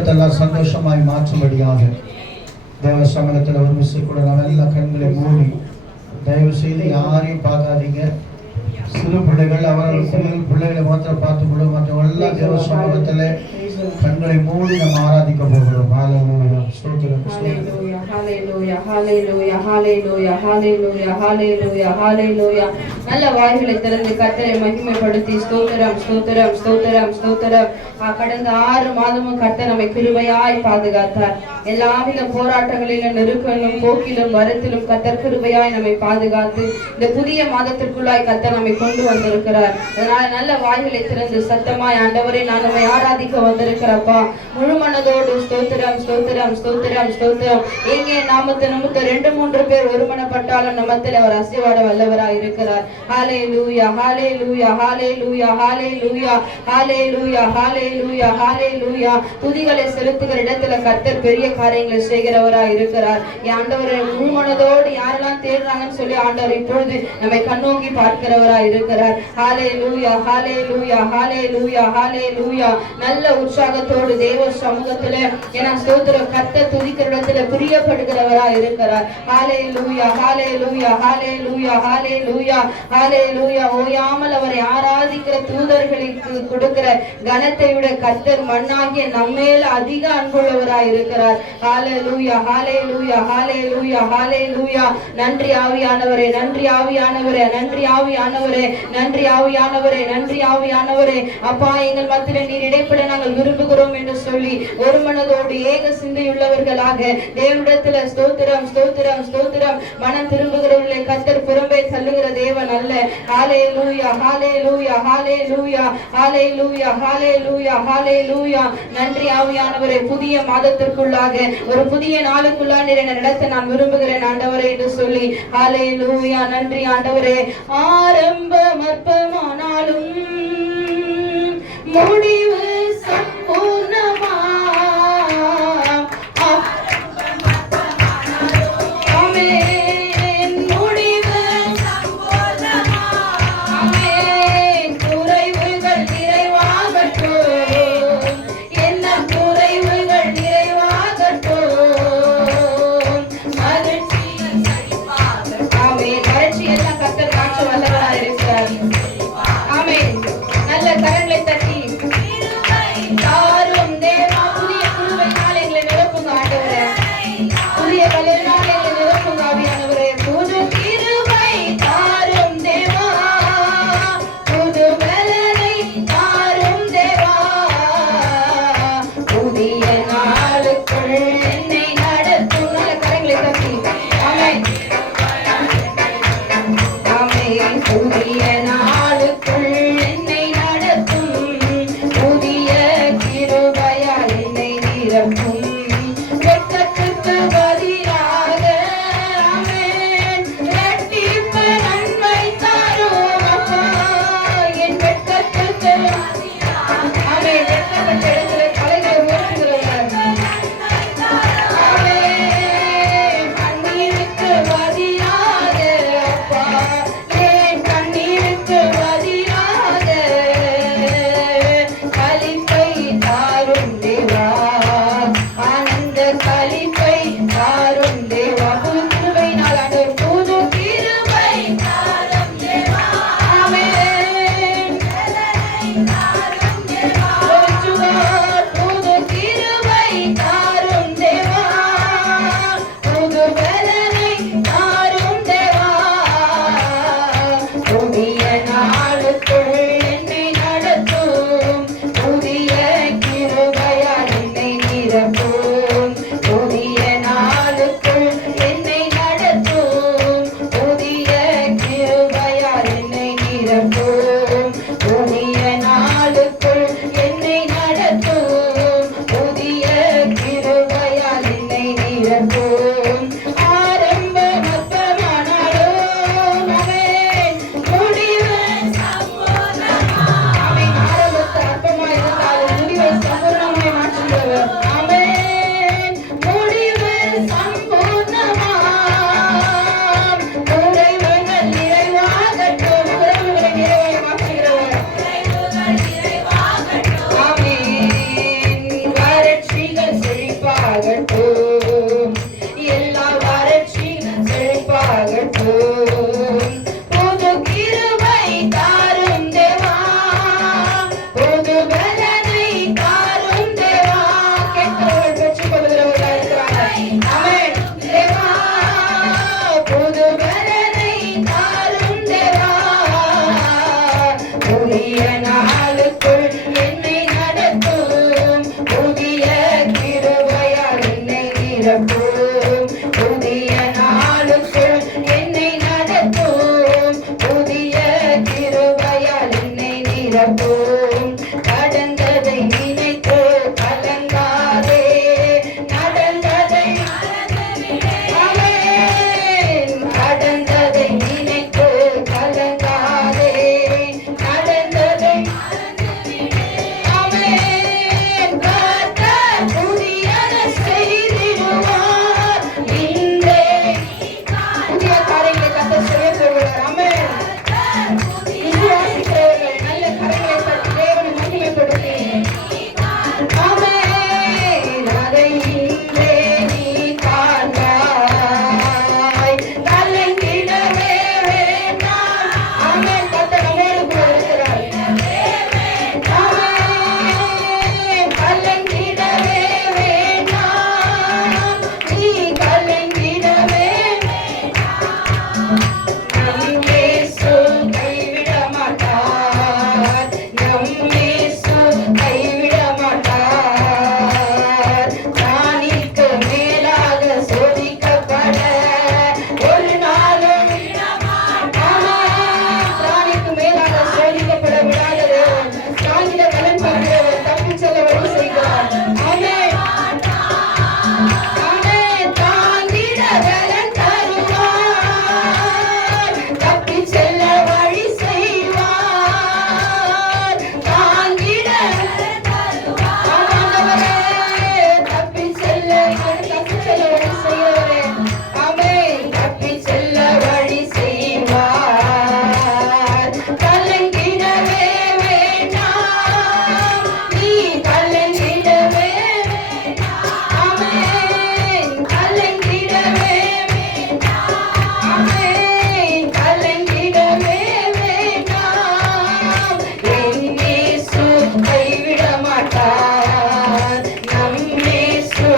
துக்கத்தெல்லாம் சந்தோஷமாய் மாற்றும்படியாக தேவ சமூகத்தில் ஒரு விஷயம் கூட நம்ம எல்லா கண்களை மூடி தயவு செய்து யாரையும் பார்க்காதீங்க. சிறு பிள்ளைகள் அவர்கள் பிள்ளைகளை மாத்திரம் பார்த்து கூட மற்ற எல்லா தேவ சமூகத்தில் கண்களை மூடி நம்ம ஆராதிக்க போகிறோம். நல்ல வாய்களை திறந்து கர்த்தரை மகிமைப்படுத்தி ஸ்தோத்திரம் ஸ்தோத்திரம் ஸ்தோத்திரம் ஸ்தோத்திரம். கடந்த 6 மாதமும் கர்த்தர் நம்மை கிருபையாய் பாதுகாத்தார். எல்லாவித போராட்டங்களிலும் நெருக்கலும் போக்கிலும் வரத்திலும் கர்த்தர் கிருபையாய் நம்மை பாதுகாத்து இந்த புதிய மாதத்திற்குள்ளாய் கர்த்தர் நம்மை கொண்டு வந்திருக்கிறார். அதனால நல்ல வாய்களை திறந்து சத்தமாய் ஆண்டவரை நான் நம்மை ஆராதிக்க வந்திருக்கிறப்பா முழு மனதோடு ஸ்தோத்திரம் ஸ்தோத்திரம் ஸ்தோத்திரம் ஸ்தோத்திரம். எங்கே நாமத்தை நிமித்த 2-3 பேர் ஒருமனப்பட்டாலும் நம்மத்தில் அவர் அசைவாட வல்லவராய் இருக்கிறார். ஹல்லேலூயா ஹல்லேலூயா ஹல்லேலூயா ஹல்லேலூயா ஹல்லேலூயா ஹல்லேலூயா ஹல்லேலூயா. துதிகளை செலுத்துகிற இடத்துல கர்த்தர் பெரிய காரியங்களை செய்கிறவராய் இருக்கிறார். ஆண்டவரை முழு மனதோடு யாரெல்லாம் தேடுறாங்கன்னு சொல்லி ஆண்டவர் இப்பொழுது நம்மை கண்ணோக்கி பார்க்கிறவராய் இருக்கிறார். ஹல்லேலூயா ஹல்லேலூயா ஹல்லேலூயா ஹல்லேலூயா. நல்ல உற்சாகத்தோடு தேவ சமூகத்துல ஏன்னா ஸ்தோத்திரம் கர்த்தர் துதிக்கிற இடத்துல பிரியப்படுகிறவராய் இருக்கிறார். ஹல்லேலூயா ஹல்லேலூயா ஹல்லேலூயா ஹல்லேலூயா ஹல்லேலூயா. ஓயாமல் அவரை ஆராதிக்கிற தூதர்களுக்கு கொடுக்கிற கனத்தை விட கர்த்தர் மண்ணாகிய நம்மேல அதிக அன்புள்ளவராய் இருக்கிறார். ஹல்லேலூயா ஹல்லேலூயா ஹல்லேலூயா ஹல்லேலூயா. நன்றி ஆவியானவரே நன்றி ஆவியானவரே நன்றி ஆவியானவரே நன்றி ஆவியானவரே நன்றி ஆவியானவரே. அப்பா எங்கள் மத்தியில நீர் இடைப்பட நாங்கள் விரும்புகிறோம் என்று சொல்லி ஒரு மனதோடு ஏக சிந்தையுள்ளவர்களாக தேவனிடத்துல ஸ்தோத்திரம் ஸ்தோத்திரம் ஸ்தோத்திரம். மனம் திரும்புகிறவர்களை கர்த்தர் புறம்பே தள்ளுகிற தேவன் அல்ல. ஹல்லேலூயா ஹல்லேலூயா ஹல்லேலூயா ஹல்லேலூயா ஹல்லேலூயா ஹல்லேலூயா. நன்றி ஆவியானவரே புதிய மாதத்திற்குள்ளாக ஒரு புதிய நாளுக்குள்ளா நீர் என்னை நடத்த நான் விரும்புகிறேன் ஆண்டவரே என்று சொல்லி ஹல்லேலூயா. நன்றி ஆண்டவரே. ஆரம்பம் அற்பமானாலும் முடிவு சம்பூர்ணமா கரங்களை தட்டி நிரப்பும் புதிய நாளுக்குள் என்னை நடத்தும் புதிய கிருபையால் என்னை நிரப்பும் கடந்ததை நினைத்து கலங்காதே நடந்ததை கடந்ததை நினைத்து கலங்காதே நடந்ததை புதியன செய்திடுவார் இன்றே புதிய காரியங்களை கத்த செய்ய போகிறார். ஆமென். விசுவாசிக்கிறவர்கள் நல்ல கரங்களை தட்டி தேவனை மகிமைப்படுத்தி ஆமென் அதை இன்றே நீ காண்பாய் கலங்கிடவே வேண்டாம். ஆமென். கர்த்தர் நம்மோடு கூட இருக்கிறார். ஆமென். கலங்கிடவே வேண்டாம். நீ கலங்கிடவே நம் இயேசு கைவிட மாட்டார். நம் இயேசு கைவிட மாட்டார். தானிக்கு மேலாக சோதிக்கப்பட ஒரு நாளும் தானிக்கு மேலாக சோதிக்கப்பட விடாத தேவன் தாங்கிட பலன் தருகிறவர் தப்பிச் செல்ல வழி செய்கிறார். ஆமென். ஆமென். தாங்கிட பலன் தருவார் தப்பிச் செல்ல வழி செய்வார். தாங்கிட ஆண்டவரே தப்பிச் செல்ல வழி செய்கிறவரே. ஆமென். தப்பிச் செல்ல வழி செய்வார். கலங்கிடவே வேண்டாம். நீ கலங்கிடவே ஆமென். கலங்கிடவே ஆமென். கலங்கிடவே வேண்டாம். என் இயேசு கைவிட மாட்டார். நம் இயேசு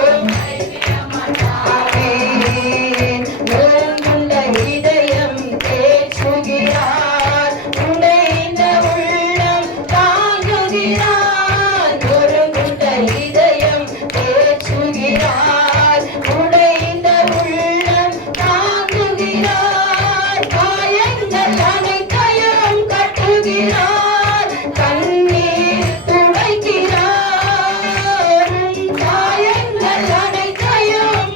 ஆமென். நொறுங்குண்ட இதயம் தேற்றுகிறார். உடைந்த உள்ளம் தாங்குகிறார். நொறுங்குண்ட இதயம் தேற்றுகிறார். உடைந்த உள்ளம் தாங்குகிறார். காயங்கள் அனைத்தையும் கட்டுகிறார். கண்ணீர் துடைக்கிறார். காயங்கள் அனைத்தையும்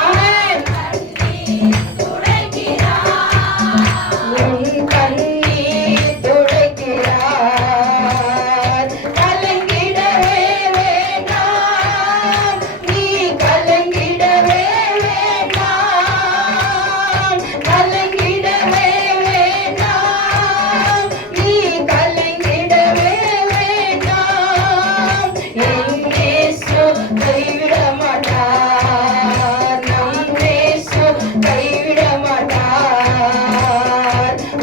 ஆமென். உன் கண்ணீர் துடைக்கிறார். கலங்கிடவே வேண்டாம். நீ கலங்கிடவே வேண்டாம். கலங்கிடவே வேண்டாம். நீ கலங்கிடவே வேண்டாம். என் இயேசு கைவிட மாட்டார். நம் இயேசு கைவிட மாட்டார்.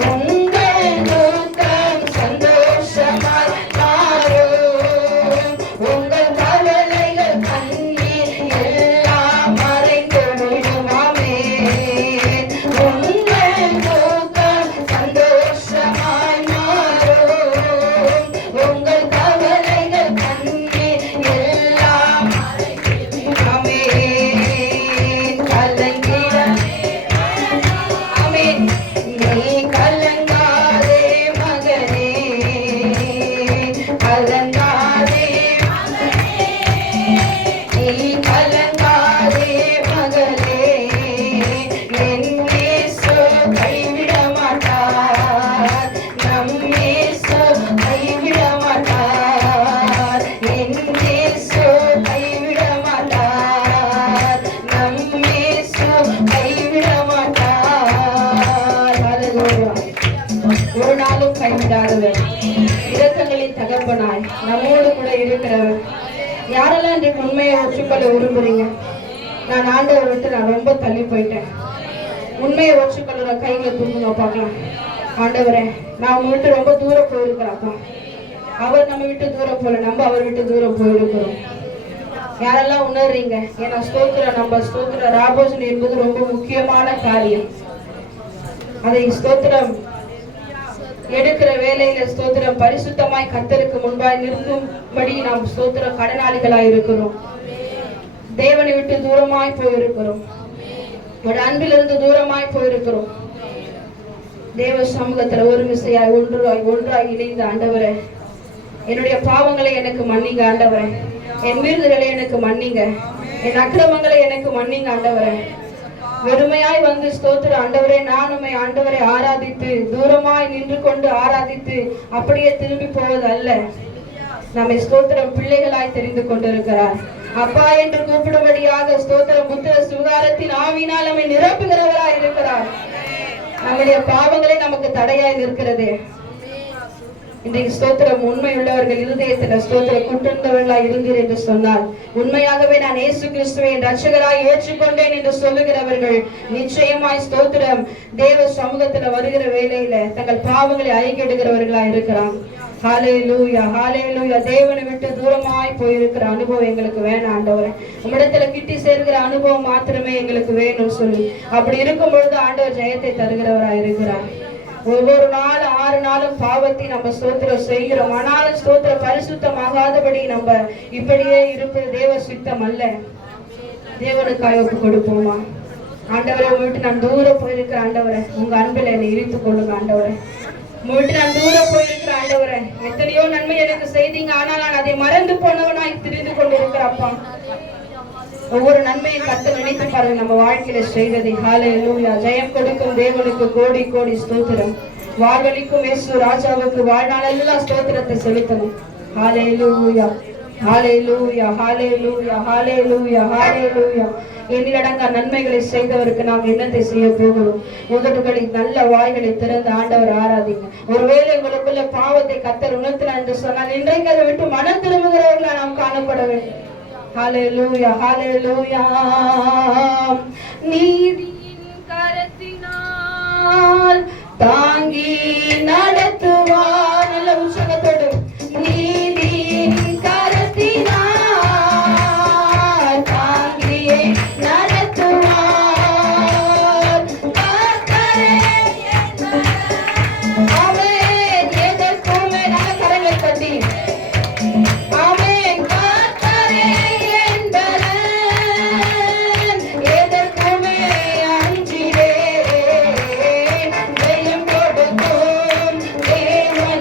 உங்கள் துக்கம் சந்தோஷமாய் மாறும். உங்கள் கவலைகள் கண்ணீர் எல்லாம் மறைந்து விடும். ஆமென். உங்கள் துக்கம் சந்தோஷமாய் மாறும். உங்கள் கவலைகள் கண்ணீர் எல்லாம் ஆமென். கலங்கிட ஆமென். நீ கலங்காதே மகனே. கலங்காதே நீ கலங்காதே மகளே. என் இயேசு கைவிட மாட்டார். நம் இயேசு கைவிட மாட்டார். என் இயேசு கைவிட மாட்டார். நம் இயேசு கைவிட மாட்டார். ஹல்லேலூயா. ஒரு நாளும் கைவிடாதவர் இரக்கங்களின் தகப்பனாய் நம்மோடு கூட இருக்கிறவர். யாரெல்லாம் இன்றைக்கு உண்மையை ஒற்றுக்கொள்ள விரும்புறீங்க? நான் ஆண்டவர் விட்டு நான் ரொம்ப தள்ளி போயிட்டேன். உண்மையை ஒற்றுக்கொள்ளுற கைகளை தூக்குங்க பார்க்கலாம். ஆண்டவரே, நான் உங்க விட்டு ரொம்ப தூரம் போயிருக்கிறப்பா. அவர் நம்ம விட்டு தூரம் போல, நம்ம அவர் விட்டு தூரம் போயிருக்கிறோம். யாரெல்லாம் உணர்றீங்க? ஏன்னா நம்ம ஸ்தோத்திர ராபோஜன் என்பது ரொம்ப முக்கியமான காரியம். அதை ஸ்தோத்திரம் எடுக்கிற வேலையில ஸ்தோத்திரம் பரிசுத்தமாய் கர்த்தருக்கு முன்பாய் நிற்கும்படி நாம் ஸ்தோத்திர கடனாளிகளாய் இருக்கிறோம். தேவனை விட்டு தூரமாய் போயிருக்கிறோம். உடைய அன்பிலிருந்து தூரமாய் போயிருக்கிறோம். தேவ சமூகத்துல ஒரு விசையாய் ஒன்றாய் இணைந்த ஆண்டவரே, என்னுடைய பாவங்களை எனக்கு மன்னிங்க ஆண்டவரே. என் மீறுதல்களை எனக்கு மன்னிங்க. என் அக்கிரமங்களை எனக்கு மன்னிங்க ஆண்டவரே. வெறுமையாய் வந்து ஸ்தோத்திர ஆண்டவரே, நான் உம்மை ஆண்டவரை ஆராதித்து தூரமாய் நின்று கொண்டு ஆராதித்து அப்படியே திரும்பி போவது அல்ல. நம்மை ஸ்தோத்திரம் பிள்ளைகளாய் தெரிந்து கொண்டிருக்கிறார். அப்பா என்று கூப்பிடும்படியாக ஸ்தோத்திரம் புத்திர சுகாரத்தின் ஆவியினால் நம்மை நிரப்புகிறவராய் இருக்கிறார். நம்முடைய பாவங்களே நமக்கு தடையாய் நிற்கிறது. இன்றைக்கு ஸ்தோத்திரம் உண்மையுள்ளவர்கள் இருதயத்துல ஸ்தோத்திர குற்றந்தவர்களாய் இருந்தீர் என்று சொன்னால், உண்மையாகவே நான் இயேசு கிறிஸ்துவை என் ரட்சகராய் ஏற்றுக்கொண்டேன் என்று சொல்லுகிறவர்கள் நிச்சயமாய் ஸ்தோத்திரம் தேவ சமூகத்துல வருகிற வேளையில தங்கள் பாவங்களை அறிக்கையிடுகிறவர்களாய் இருக்கிறான். ஹல்லேலூயா, ஹல்லேலூயா. தேவனை விட்டு தூரமாய் போயிருக்கிற அனுபவம் எங்களுக்கு வேணும் ஆண்டவரே. உம்மிடத்துல கிட்டி சேர்கிற அனுபவம் மாத்திரமே எங்களுக்கு வேணும் சொல்லி, அப்படி இருக்கும் பொழுது ஆண்டவர் ஜெயத்தை தருகிறவராய் இருக்கிறார். ஒவ்வொரு நாள் 6 நாளும் பாவத்தை நம்ம ஸ்தோத்திரம் செய்கிறோம். ஆனாலும் ஸ்தோத்திர பரிசுத்தமாகாதபடி நம்ம இப்படியே இருப்பது தேவ சித்தம் அல்ல. தேவனுக்காக ஒப்பு கொடுப்போமா? ஆண்டவரை உங்கள்கிட்ட நான் தூரம் போயிருக்கிற ஆண்டவரை, உங்க அன்பில் என்னை இழுத்து கொள்ளுங்க ஆண்டவரை. உங்கள்கிட்ட நான் தூரம் போயிருக்கிற ஆண்டவரை, எத்தனையோ நன்மை எனக்கு செய்தீங்க, ஆனால் நான் அதை மறந்து போனவனாய் திரிந்து கொண்டிருக்கிறப்பா. ஒவ்வொரு நன்மையை கர்த்தர் நினைத்து பாருங்க நம்ம வாழ்க்கையில செய்ததை. ஹல்லேலூயா. ஜெயம் கொடுக்கும் தேவனுக்கு கோடி கோடி ஸ்தோத்திரம். வாழ்வழிக்கும் இயேசு ராஜாவுக்கு வாழ்நாளெல்லாம் ஸ்தோத்திரத்தை செலுத்தணும். ஹல்லேலூயா, ஹல்லேலூயா, ஹல்லேலூயா, ஹல்லேலூயா, ஹல்லேலூயா. எண்ணிலடங்கா நன்மைகளை செய்தவருக்கு நாம் என்னத்தை செய்ய போகிறோம்? உதடுகளில் நல்ல வாய்களை திறந்து ஆண்டவர் ஆராதிங்க. ஒருவேளை உங்களுக்குள்ள பாவத்தை கர்த்தர் உணர்த்தினார் என்று சொன்னால், இன்றைக்கு அதை விட்டு மனம் திரும்புகிறவர்களா நாம் காணப்பட வேண்டும். ஹல்லேலூயா, ஹல்லேலூயா. நீதியின் கரத்தினால் தாங்கி நடத்துவார். நல்ல உற்சாகத்தோடு நீதியின் கரத்தினால் தாங்கியே நடத்துவார். ஆமென். எதற்குமே நல்ல கரங்களை தட்டி தேவன்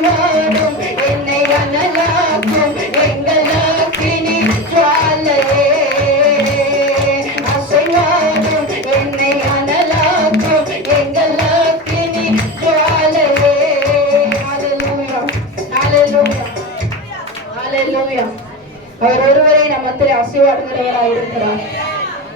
அசைவாடும் என்னை அனலாக்கும் எங்கள் அக்கினி ஜுவாலையே. அசைவாடும் என்னை அனலாக்கும் எங்கள் அக்கினி ஜுவாலையே. ஹல்லேலூயா, ஹல்லேலூயா, ஹல்லேலூயா. அவர் ஒருவரே நம் மத்தியில் அசைவாடுகிறவராய் இருக்கிறார்.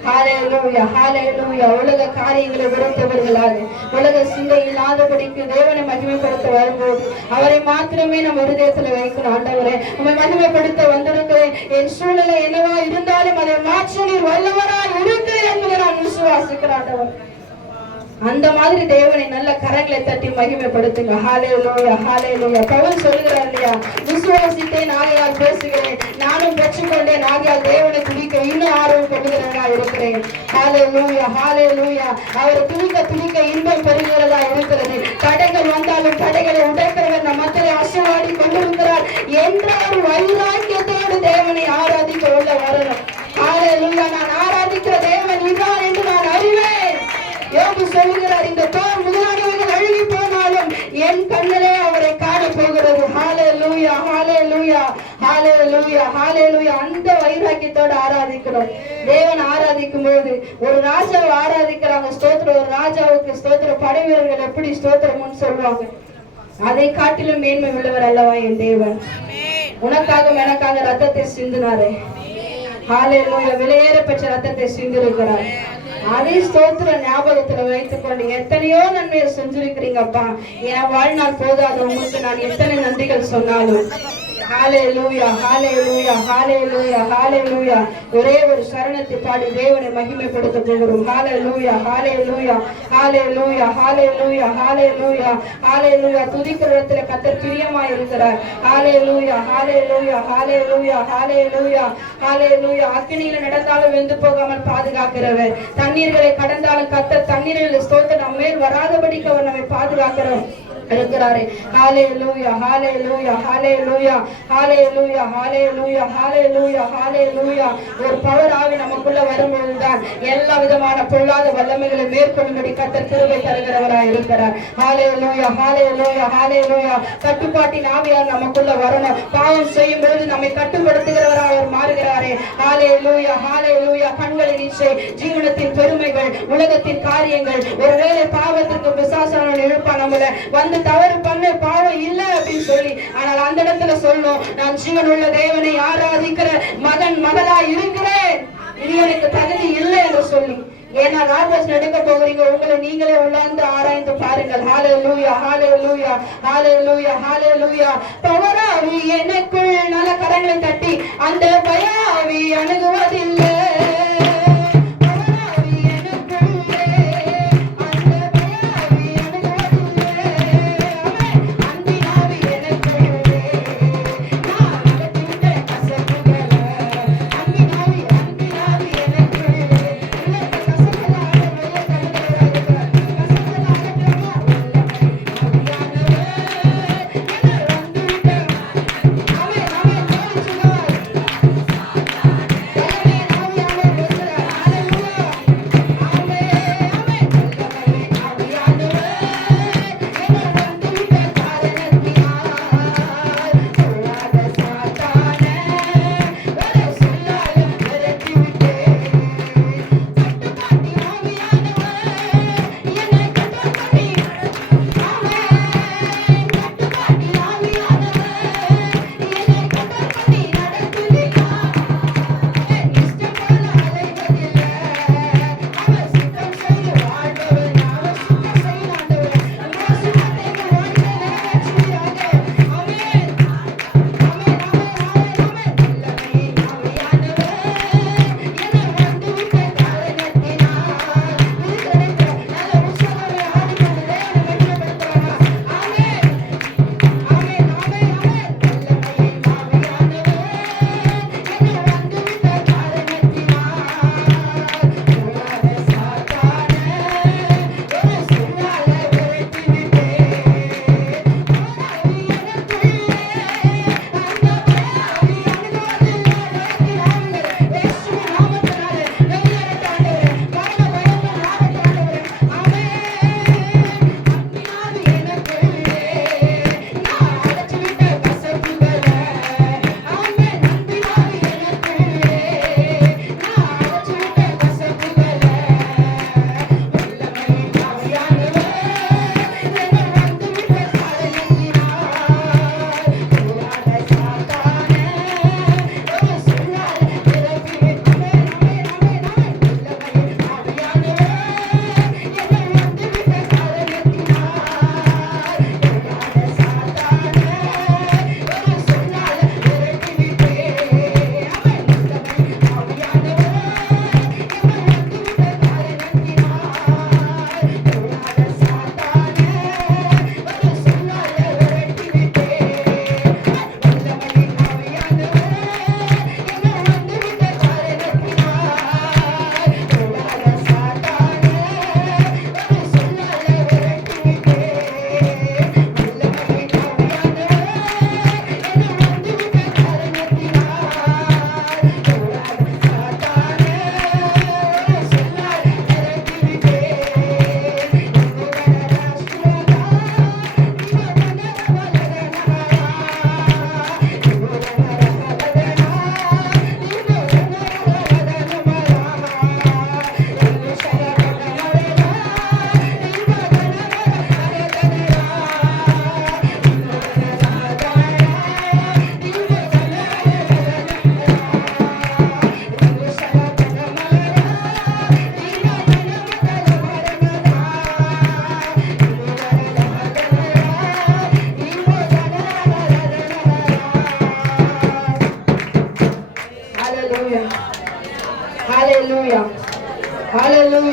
ஹல்லேலூயா, ஹல்லேலூயா. உலக காரியங்களை விரும்புபவர்களாக, உலக சிந்தை இல்லாதபடிக்கு தேவனை மகிமைப்படுத்த வரும்போது அவரை மாத்திரமே நம்ம இருதயத்துல வைக்கணும். ஆண்டவரே, நம்மை மகிமைப்படுத்த வந்திருக்கிறேன். என் சூழ்நிலை என்னவா இருந்தாலும் அதை மாற்ற நீர் வல்லவராய் இருக்கிறேன் என்பதை நான் விசுவாசிக்கிறேன். ஆண்டவர், அந்த மாதிரி தேவனை நல்ல கரங்களை தட்டி மகிமைப்படுத்துங்க. ஹல்லேலூயா, ஹல்லேலூயா. பவுல் சொல்கிறார் இல்லையா, விசுவாசித்தேன் ஆகையால் பேசுகிறேன், நானும் பெற்றுக்கொண்டேன் ஆகையால் தேவனை துதிக்க இன்னும் ஆர்வம் கொள்கிறதா இருக்கிறேன். ஹல்லேலூயா, ஹல்லேலூயா. அவரை துதிக்க இன்பம் பெறுகிறதா இருக்கிறது. தடைகள் வந்தாலும் தடைகளை உடைக்கிறவர் நம் மத்தியிலே அசைவாடி கொண்டிருக்கிறார் என்ற ஒரு வைராக்கியத்தோடு தேவனை ஆராதிக்க உள்ள வரணும். ஹல்லேலூயா. நான் ஆராதிக்கிற தேவன் இதான் என்று நான் அறிவேன். யோபு சொல்லுகிறார், இந்த தோல் முதலானவர்கள் அழுகி போனாலும் என் கண்ணிலே அவரை காண போகிறது. ஹல்லேலூயா, ஹல்லேலூயா, ஹல்லேலூயா, ஹல்லேலூயா. அந்த வைராக்கியத்தோடு ஆராதிக்கிறோம். தேவன் ஆராதிக்கும் போது ஒரு ராஜாவை ஆராதிக்கிறாங்க, ஸ்தோத்திரம். ஒரு ராஜாவுக்கு ஸ்தோத்திர படை வீரர்கள் எப்படி ஸ்தோத்திரம் சொல்லுவாங்க, அதை காட்டிலும் மேன்மை உள்ளவர் அல்லவா என் தேவன். உனக்காக எனக்காக ரத்தத்தை சிந்தினாரே. ஹல்லேலூயா. விலையேற பெற்ற ரத்தத்தை சிந்திருக்கிறார். அதை ஸ்தோத்திர ஞாபகத்துல வைத்துக் கொண்டு எத்தனையோ நன்மையை செஞ்சிருக்கிறீங்கப்பா, என் வாழ்நாள் போதாது உங்களுக்கு நான் எத்தனை நன்றிகள் சொன்னாலும். ஹல்லேலூயா, ஹல்லேலூயா, ஹல்லேலூயா, ஹல்லேலூயா. ஒரே ஒரு சரணத்தை பாடி தேவனை மகிமைப்படுத்த போகிறோம். ஹல்லேலூயா, ஹல்லேலூயா, ஹல்லேலூயா, ஹல்லேலூயா, ஹல்லேலூயா, ஹல்லேலூயா. துதிக்கிற இடத்துல கர்த்தர் பிரியமாய் இருக்கிறார். ஹல்லேலூயா, ஹல்லேலூயா, ஹல்லேலூயா, ஹல்லேலூயா, ஹல்லேலூயா. அக்கினியில நடந்தாலும் வெந்து போகாமல் பாதுகாக்கிறவர், தண்ணீர்களை கடந்தாலும் கர்த்தர் தண்ணீரில் ஸ்தோத்திரம் நம்ம மேல் வராதபடிக்கு அவர் நம்மை பாதுகாக்கிறோம் இருக்கிறாரே. ஹல்லேலூயா, ஹல்லேலூயா, ஹல்லேலூயா, ஹல்லேலூயா, ஹல்லேலூயா, ஹல்லேலூயா, ஹல்லேலூயா. ஒரு பவர் ஆவி நமக்குள்ள வரும்போதுதான் எல்லா விதமான பொல்லாத வல்லமைகளை மேற்கொள்ளும்படி கர்த்தர் கிருபை தருகிறவராய் இருக்கிறார். ஹல்லேலூயா, ஹல்லேலூயா, ஹல்லேலூயா. கட்டுப்பாட்டின் ஆவியார் நமக்குள்ள வரணும். பாவம் செய்யும் பொழுது நம்மை கட்டுப்படுத்துகிறவராய் அவர் மாறுகிறாரே. ஹல்லேலூயா, ஹல்லேலூயா. கண்களின் இச்சை, ஜீவனத்தின் பெருமைகள், உலகத்தின் காரியங்கள், ஒருவேளை பாவத்திற்கு பிசாசானவன் இழுப்பா நம்மள வந்து தவறு பண்ண பாவம் இல்லை அப்படின்னு சொல்லி, ஆனால் அந்த இடத்துல சொல்லும், நான் ஜீவன் உள்ள தேவனை ஆராதிக்கிற மகன் மகளா இருக்கிறேன், இது எனக்கு தகுதி இல்லை என்று சொல்லி. ஏன்னா ராஜாஸ் நடக்க போகிறீங்க, உங்களை நீங்களே உள்ளாந்து ஆராய்ந்து பாருங்கள். ஹல்லேலூயா, ஹல்லேலூயா, ஹல்லேலூயா, ஹல்லேலூயா. பவராவி எனக்குள் நல்ல கரங்களை தட்டி அந்த பயாவி அணுகுவதில்லை.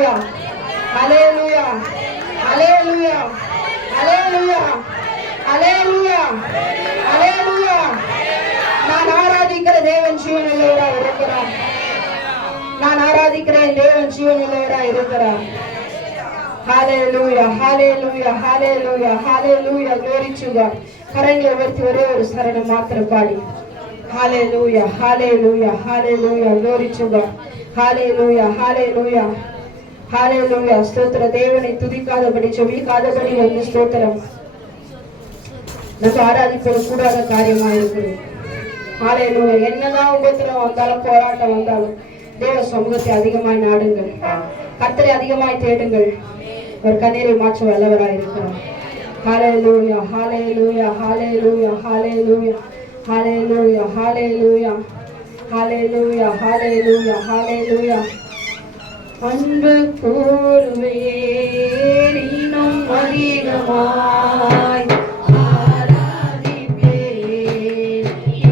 ஹalleluya ஹalleluya ஹalleluya ஹalleluya ஹalleluya ஹalleluya. நான் ஆராதிக்கிற தேவன் ஜீவனுள்ளவராய் இருக்கிறார். நான் ஆராதிக்கிற தேவன் ஜீவனுள்ளவராய் இருக்கிறார். ஹalleluya ஹalleluya ஹalleluya ஹalleluya. glory to God. கரங்களை உயர்த்தி ஒரே ஒரு சரணம் மாத்திரம் பாடி ஹalleluya ஹalleluya ஹalleluya. glory to God. ஹalleluya ஹalleluya ஹalleluya. ஸ்தோத்திர. தேவனை துதிக்காதபடி செவிக்காதபடி வந்து ஸ்தோத்திரம் நம்ம ஆராதிப்பது கூடாத காரியமா இருக்குது. ஹalleluya. என்னதான் உபத்திரம் வந்தாலும் போராட்டம் வந்தாலும் தேவ சமூகத்தை அதிகமாய் நாடுங்கள், கர்த்தரை அதிகமாய் தேடுங்கள். ஒரு கண்ணீரை மாற்ற வல்லவராய் இருக்கிறார். ஹalleluya ஹalleluya ஹalleluya ஹalleluya ஹalleluya ஹalleluya ஹalleluya ஹalleluya ஹalleluya. அன்பு கூறுவேன் இன்னும் அதிகமாய் ஆராதிப்பேன்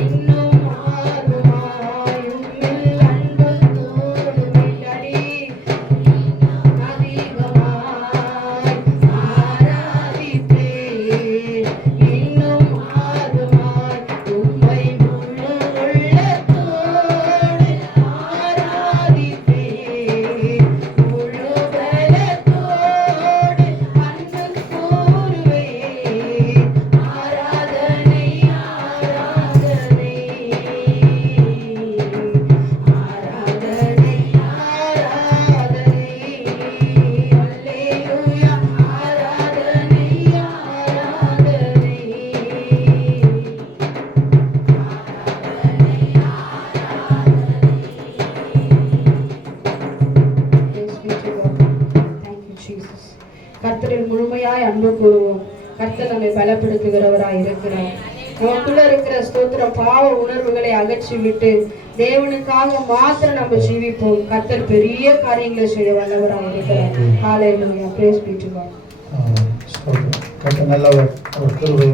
இன்னும் ஆர்வமாய் உம்மில் அன்பு கூறுவேன் அதிகமாய் ஆராதிப்பேன் இன்னும் ஆர்வமாய் உம்மை முழு உள்ளத்தோடு ஆராதிப்பேன் முழு பலத்தோடு அன்பு கூறுவேன் ஆராதனை ஆராதனை ஆராதனை ஆராதனை அல்லேலூயா ஆராதனை ஆராதனை கர்த்தரில் முழுமையாய் அன்பு கூறுவோம். கர்த்தர் நம்மை பலப்படுத்துகிறவராய் இருக்கிறார். நமக்குள்ள இருக்கிற ஸ்தோத்திரம் பாவ உணர்வுகளை அகற்றி விட்டு தேவனுக்காக மாத்திரம் நம்ம ஜீவிப்போம். கர்த்தர் பெரிய காரியங்களை செய்ய வல்லவராய் இருக்கிறார். ஹalleluya. praise be to God. ஸ்தோத்திரம். கர்த்தர் நல்லவர். அவர் கிருபை